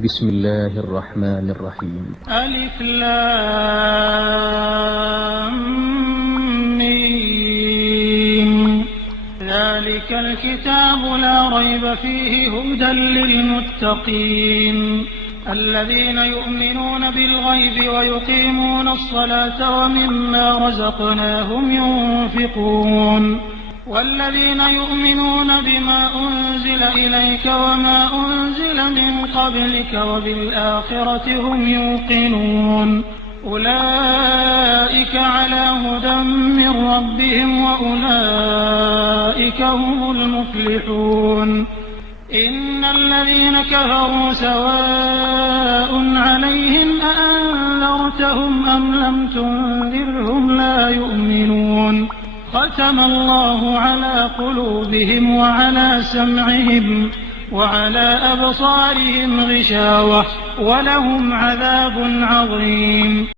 بسم الله الرحمن الرحيم. ألف لام ميم. ذلك الكتاب لا ريب فيه هدى للمتقين الذين يؤمنون بالغيب ويقيمون الصلاة ومما رزقناهم ينفقون والذين يؤمنون بما أنزل إليك وما أنزل من قبلك وبالآخرة هم يوقنون أولئك على هدى من ربهم وأولئك هم المفلحون. إن الذين كفروا سواء عليهم أأنذرتهم أم لم تنذرهم لا يؤمنون. ختم الله على قلوبهم وعلى سمعهم وعلى أبصارهم غشاوة ولهم عذاب عظيم.